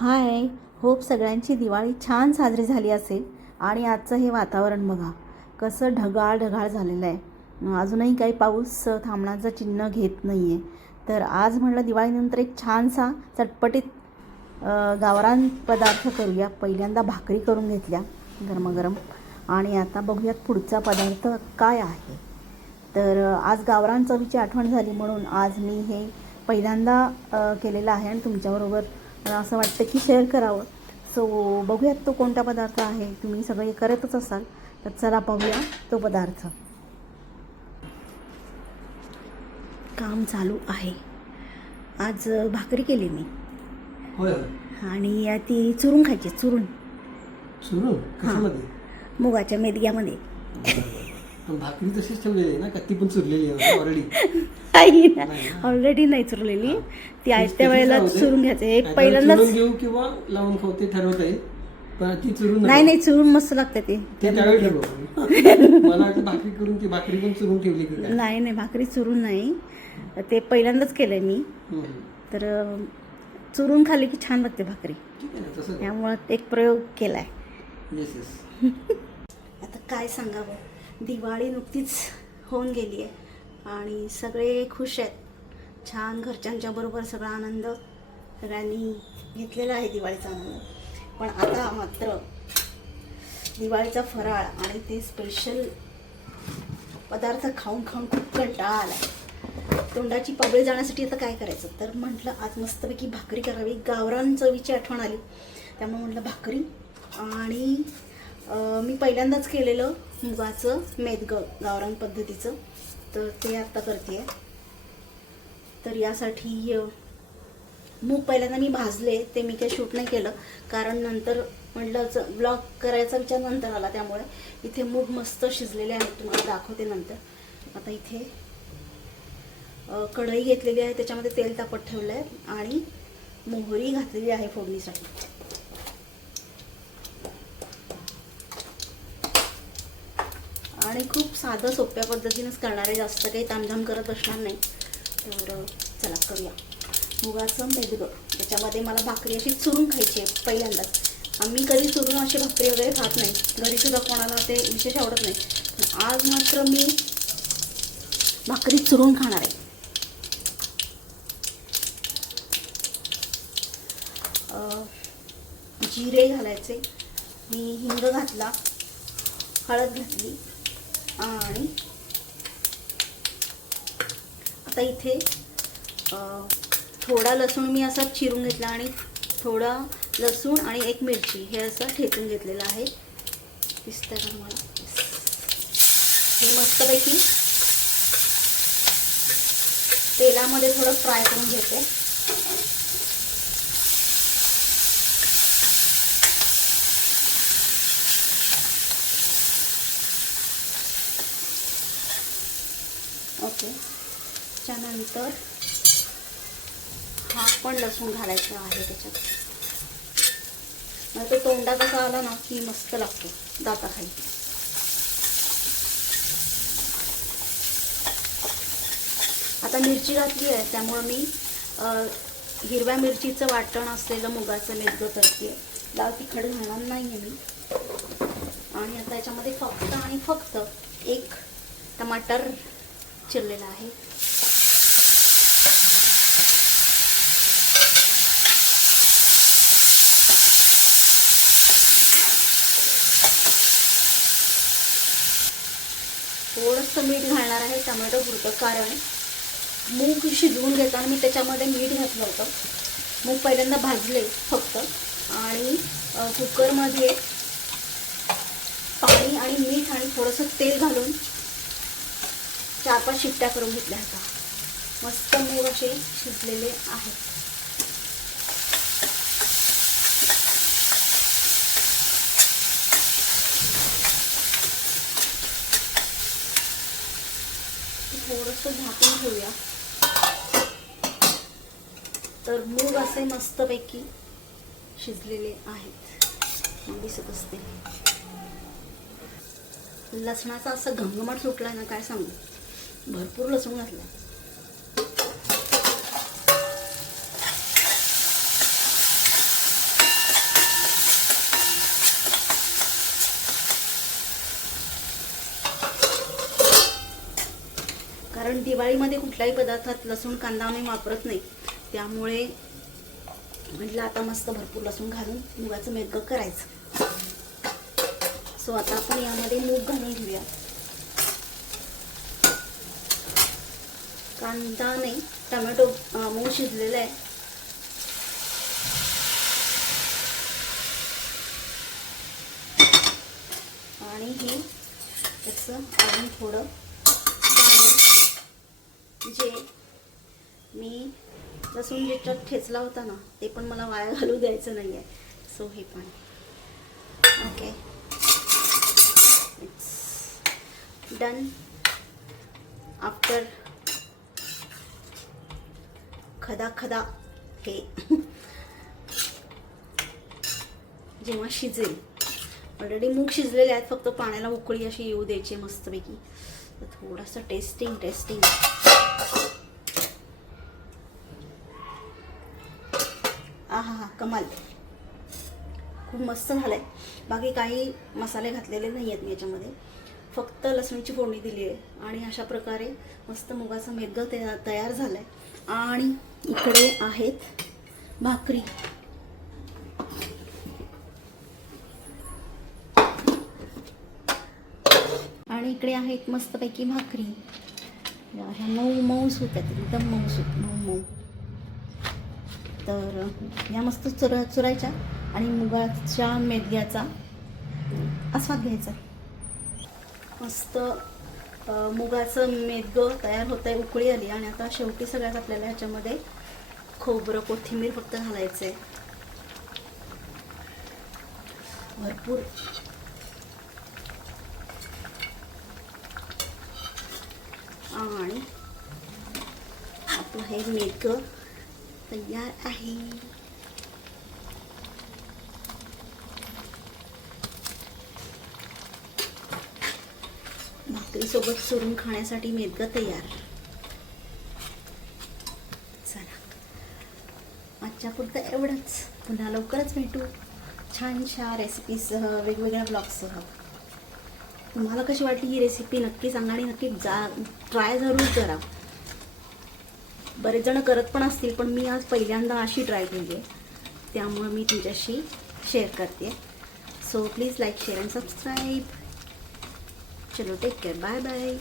हाय. Hope सगळ्यांची दिवाळी छान साजरी झाली असेल. आणि आजचं हे वातावरण बघा कसं ढगाळ ढगाळ झालेलं आहे. अजूनही काही पाऊस थांबण्याचं चिन्ह घेत नाही आहे. तर आज म्हटलं दिवाळीनंतर एक छानसा चटपटीत गावरान पदार्थ करूया. पहिल्यांदा भाकरी करून घेतल्या गरमागरम आणि आता बघूयात पुढचा पदार्थ काय आहे. तर आज गावरान चवीची आठवण झाली म्हणून आज मी हे पहिल्यांदा केलेलं आहे आणि तुमच्याबरोबर मला असं वाटतं की शेअर करावं. सो बघूयात तो कोणता पदार्थ आहे. तुम्ही सगळे करतच असाल तर चला पाहूया तो पदार्थ. काम चालू आहे. आज भाकरी केली मी. होय आणि ती चुरून खायची. चुरून चुरून कशामध्ये? मुगाच्या मेदग्यामध्ये. पण भाकरी तशीच ठेवलेली आहे ना का ती पण चुरलेली आहे ऑलरेडी? ऑलरेडी नाही चुरलेली. ती आयत्या वेळेला चुरून घ्यायचं. हे पहिल्यांदाच घेऊ किंवा लावून खाऊ ते ठरवता येईल. पण ती चुरून नाही चुरून मस्त लागते ते. त्यावेळी ठरवू. मला वाटतं भाकरी करून ती भाकरी पण चुरून ठेवली की काय? नाही भाकरी चुरून नाही. ते पहिल्यांदाच केलंय मी. तर चुरून खाली की छान लागते भाकरी. ठीक आहे ना, तसं त्यामुळं एक प्रयोग केलाय. Yes yes. आता काय सांगावं, दिवाळी नुकतीच होऊन गेली आहे आणि सगळे खुश आहेत. छान घरच्यांच्या बरोबर सगळा आनंद सगळ्यांनी घेतलेला आहे, दिवाळीचा आनंद. पण आता मात्र दिवाळीचा फराळ आणि ते स्पेशल पदार्थ खाऊन खाऊन खूप कंटाळा आला आहे. तोंडाची पाबळी जाण्यासाठी आता काय करायचं, तर म्हटलं आज मस्तपैकी भाकरी करावी. गावरान चवीची आठवण आली त्यामुळे म्हटलं भाकरी. आणि मी पहिल्यांदाच केलेलं मुगाचं मेदगं गावरान पद्धतीचं, तर ते आत्ता करते आहे. तर यासाठी मूग पहिल्यांदा मी भाजले. ते मी काही शूट नाही केलं कारण नंतर म्हटलं ब्लॉग करायचा विचार नंतर आला. त्यामुळे इथे मूग मस्त शिजलेले आहेत, तुम्हाला दाखवते नंतर. आता इथे कढई घेतलेली आहे, त्याच्यामध्ये तेल तापत ठेवलं आहे आणि मोहरी घातलेली आहे फोडणीसाठी. आणि खूप साधं सोप्या पद्धतीनेच करणार आहे, जास्त काही तामझाम करत बसणार नाही. तर चला करूया. मुगाचं मेदगं, त्याच्यामध्ये मला भाकरी अशी चुरून खायची आहे पहिल्यांदाच. आम्ही कधी चुरून अशी भाकरी वगैरे खात नाही, घरीसुद्धा कोणाला ते विशेष आवडत नाही. पण आज मात्र मी भाकरी चुरून खाणार आहे. जिरे घालायचे. मी हिंग घातला, हळद घातली आणि आता इथे थोडा लसूण मी असा चिरून घेतला आणि थोडा लसूण आणि एक मिरची हे असं ठेचून घेतलेलं आहे. दिसतंय का मला? हे मस्तपैकी तेलामध्ये थोडं फ्राय करून घेते. ओके, त्यानंतर हा पण लसूण घालायचा आहे त्याच्यात. मग तो तोंडात कसा आला ना की मस्त लागतो दाताखाली. आता मिरची घातली आहे त्यामुळे मी हिरव्या मिरचीचं वाटण असलेलं मुगाचं मेदगं करते. लाल तिखट घालणार नाही आहे मी. आणि आता याच्यामध्ये फक्त एक टमाटर चिरलेला आहे. थोडंसं मीठ घालणार आहे टोमॅटो पुरतं, कारण मूग शिजवून घेताना मी त्याच्यामध्ये मीठ घातलं होतं. मूग पहिल्यांदा भाजले फक्त आणि कुकरमध्ये पाणी आणि मीठ आणि थोडंसं तेल घालून 4-5 शिट्ट्या करून घेतल्या होत्या. मस्त मूग असे शिजलेले आहेत. थोडंसं झाकून ठेवूया. तर मूग असे मस्तपैकी शिजलेले आहेत, दिसत असते. लसणाचा असं घमघमाट सुटला ना काय सांगू. भरपूर लसूण घातला. कारण दिवाळीमध्ये कुठल्याही पदार्थात लसूण कांदा आम्ही वापरत नाही, त्यामुळे म्हटलं आता मस्त भरपूर लसूण घालून मुगाचं मेदगं करायचं. सो आता आपण यामध्ये मूग घालून घेऊया. कांदा नाही, टोमॅटो मूग शिजलेला आहे. आणि हे त्याचं अजून थोडं जे मी लसूण ज्याच्यात ठेचला होता ना ते पण मला वाया घालू द्यायचं नाही आहे. सो हे पण ओके, इट्स डन. आफ्टर खदा खदा हे जेव्हा शिजेल, ऑलरेडी मूग शिजलेले आहेत, फक्त पाण्याला उकळी अशी येऊ द्यायची मस्तपैकी. तर थोडंसं टेस्टिंग आहा कमाल, खूप मस्त झालंय. बाकी काही मसाले घातलेले नाही आहेत मी याच्यामध्ये, फक्त लसणीची फोडणी दिली आहे आणि अशा प्रकारे मस्त मुगाचं मेदगं तयार झालंय. आणि इकडे आहेत भाकरी. आणि इकडे आहेत मस्तपैकी भाकरी. ह्या मऊ मऊ सूत आहेत, एकदम मऊ सूत, मऊ मऊ. तर या मस्त चुरायच्या आणि मुगाच्या मेदग्याचा आस्वाद घ्यायचा. मस्त मुगाचं मेदगं तयार होत आहे, उकळी आली. आणि आता शेवटी सगळ्यात आपल्याला ह्याच्यामध्ये खोबरं कोथिंबीर फक्त घालायचं आहे भरपूर. आणि आपलं हे मेदगं तयार आहे. भाकरीसोबत चुरून खाण्यासाठी मेदगं तयार. चला, आजच्या पुरतं एवढंच. पुन्हा लवकरच भेटू छानशा रेसिपीसह, वेगवेगळ्या ब्लॉग्ससह. तुम्हाला कशी वाटली ही रेसिपी नक्की सांगा आणि नक्की ट्राय जरूर करा. बरेच जण करत पण असतील, पण मी आज पहिल्यांदा अशी ट्राय केली आहे, त्यामुळे मी तुमच्याशी शेअर करते. So please like, share and subscribe. चलो, टेक केअर, बाय बाय.